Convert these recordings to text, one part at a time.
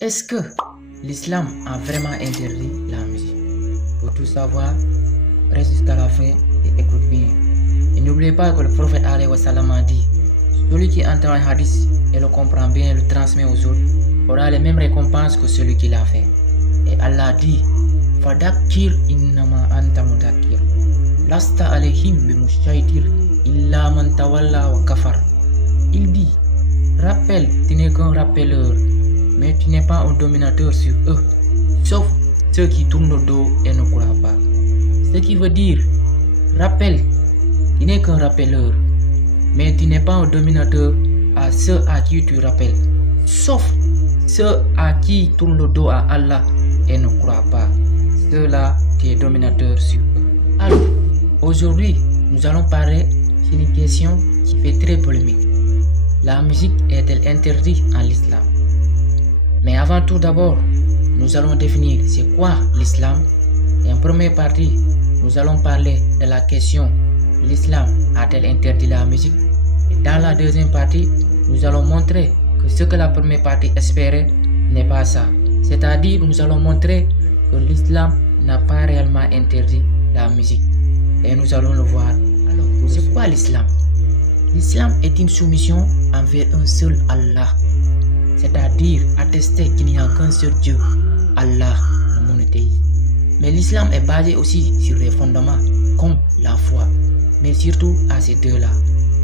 Est-ce que l'islam a vraiment interdit la musique? Pour tout savoir, reste jusqu'à la fin et écoute bien. Et n'oubliez pas que le prophète alayhi wa sallam a dit: celui qui entend un hadith et le comprend bien et le transmet aux autres aura les mêmes récompenses que celui qui l'a fait. Et Allah dit: Fadakir innama anta mudakir. Lasta alayhim bimushaitir illa man tawalla wa kafar. Il dit: rappelle, tu n'es qu'un rappelleur, mais tu n'es pas un dominateur sur eux, sauf ceux qui tournent le dos et ne croient pas. Ce qui veut dire, rappelle, tu n'es qu'un rappelleur, mais tu n'es pas un dominateur à ceux à qui tu rappelles, sauf ceux à qui tournent le dos à Allah et ne croient pas. Ceux-là, tu es dominateur sur eux. Alors, aujourd'hui, nous allons parler d'une question qui fait très polémique. La musique est-elle interdite en l'islam? Mais avant tout d'abord, nous allons définir c'est quoi l'islam. Et en première partie, nous allons parler de la question: l'islam a-t-elle interdit la musique? Et dans la deuxième partie, nous allons montrer que ce que la première partie espérait n'est pas ça. C'est-à-dire, nous allons montrer que l'islam n'a pas réellement interdit la musique. Et nous allons le voir. Alors, c'est quoi l'islam? L'islam est une soumission envers un seul Allah, c'est-à-dire attester qu'il n'y a qu'un seul Dieu, Allah, le monothéisme. Mais l'islam est basé aussi sur des fondements comme la foi, mais surtout à ces deux-là.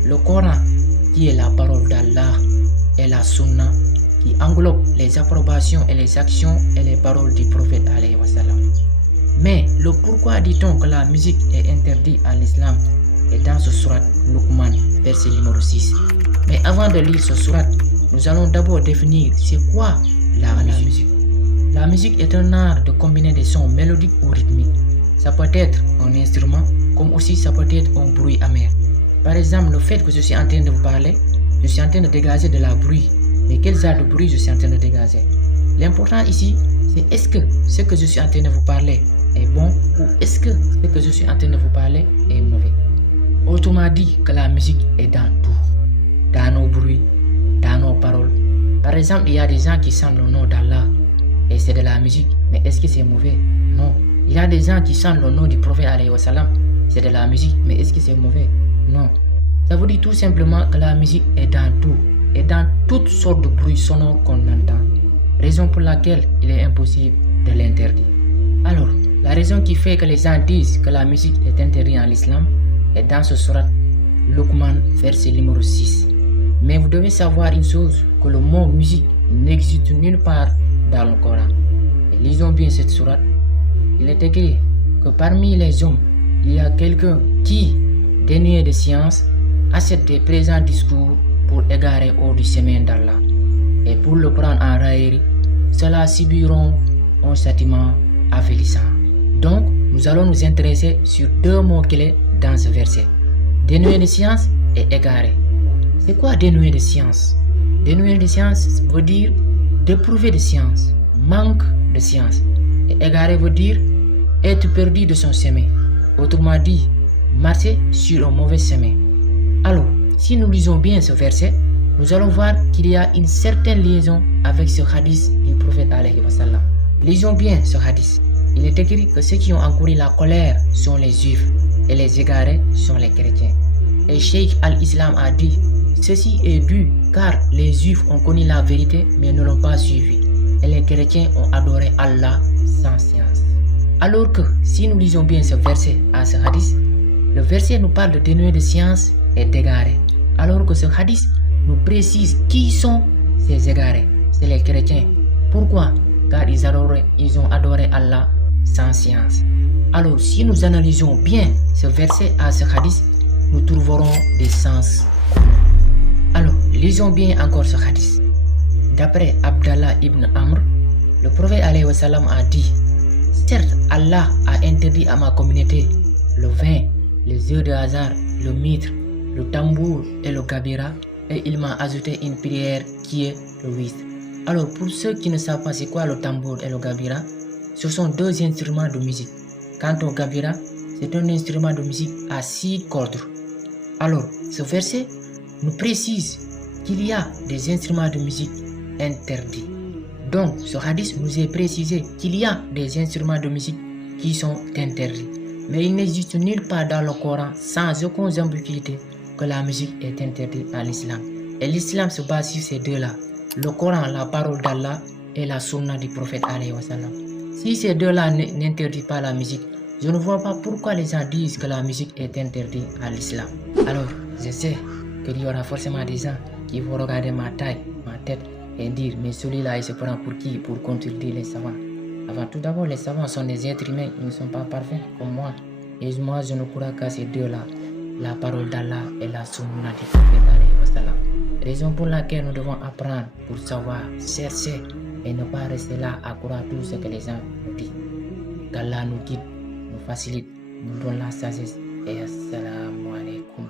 Le Coran, qui est la parole d'Allah, et la Sunna, qui englobe les approbations et les actions et les paroles du prophète alayhi wa sallam. Mais le pourquoi dit-on que la musique est interdite en islam est dans ce surat Luqman, verset numéro 6. Mais avant de lire ce surat, nous allons d'abord définir c'est quoi la musique. La musique est un art de combiner des sons mélodiques ou rythmiques. Ça peut être un instrument, comme aussi ça peut être un bruit amer. Par exemple, le fait que je suis en train de vous parler, je suis en train de dégager de la bruit. Mais quel genre de bruit je suis en train de dégager? L'important ici, c'est est-ce que ce que je suis en train de vous parler est bon ou est-ce que ce que je suis en train de vous parler est mauvais. Autrement dit, que la musique est dans tout, dans nos bruits, dans nos paroles. Par exemple, il y a des gens qui chantent le nom d'Allah et c'est de la musique, mais est-ce que c'est mauvais? Non. Il y a des gens qui chantent le nom du prophète alayhi wa sallam, c'est de la musique, mais est-ce que c'est mauvais? Non. Ça veut dire tout simplement que la musique est dans tout et dans toutes sortes de bruits sonores qu'on entend. Raison pour laquelle il est impossible de l'interdire. Alors, la raison qui fait que les gens disent que la musique est interdite en islam est dans ce surat Luqman, verset numéro 6. Mais vous devez savoir une chose, que le mot musique n'existe nulle part dans le Coran. Et lisons bien cette sourate. Il est écrit que parmi les hommes, il y a quelqu'un qui, dénué de science, achète des présents discours pour égarer hors du chemin d'Allah. Et pour le prendre en raillerie, ceux-là subiront un châtiment avilissant. Donc, nous allons nous intéresser sur deux mots-clés dans ce verset: dénué de science et égaré. C'est quoi dénué de science? Dénué de science veut dire déprouvé de science, manque de science. Et égaré veut dire être perdu de son chemin. Autrement dit, marcher sur un mauvais chemin. Alors, si nous lisons bien ce verset, nous allons voir qu'il y a une certaine liaison avec ce hadith du prophète alayhi wa sallam. Lisons bien ce hadith. Il est écrit que ceux qui ont encouru la colère sont les juifs et les égarés sont les chrétiens. Et Cheikh al-Islam a dit: ceci est dû car les juifs ont connu la vérité mais ne l'ont pas suivi, et les chrétiens ont adoré Allah sans science. Alors que si nous lisons bien ce verset à ce hadith, le verset nous parle de dénué de science et d'égarés, alors que ce hadith nous précise qui sont ces égarés. C'est les chrétiens. Pourquoi? Car ils ont adoré Allah sans science. Alors si nous analysons bien ce verset à ce hadith, nous trouverons des sens communs. Alors lisons bien encore ce hadith. D'après Abdallah ibn Amr, le prophète alayhi wa sallam a dit: certes, Allah a interdit à ma communauté le vin, les œufs de hasard, le mitre, le tambour et le kabira, et il m'a ajouté une prière qui est le witr. Alors pour ceux qui ne savent pas c'est quoi le tambour et le kabira, ce sont deux instruments de musique. Quant au kabira, c'est un instrument de musique à 6 cordes. Alors ce verset nous précise qu'il y a des instruments de musique interdits. Donc, ce hadith nous est précisé qu'il y a des instruments de musique qui sont interdits. Mais il n'existe nulle part dans le Coran, sans aucune ambiguïté, que la musique est interdite à l'islam. Et l'islam se base sur ces deux-là. Le Coran, la parole d'Allah, et la sunna du prophète alayhi wa sallam. Si ces deux-là n'interdisent pas la musique, je ne vois pas pourquoi les gens disent que la musique est interdite à l'islam. Alors, je sais qu'il y aura forcément des gens qui vont regarder ma taille, ma tête, et dire, mais celui-là, il se prend pour qui? Pour contredire les savants. Avant tout d'abord, les savants sont des êtres humains, ils ne sont pas parfaits comme moi. Et moi, je ne crois qu'à ces deux-là, la parole d'Allah et la sunna du prophète alayhi wa sallam. Raison pour laquelle nous devons apprendre pour savoir, chercher et ne pas rester là à croire tout ce que les gens nous disent. Qu'Allah nous guide, nous facilite, nous donne la sagesse et assalamu alaikum.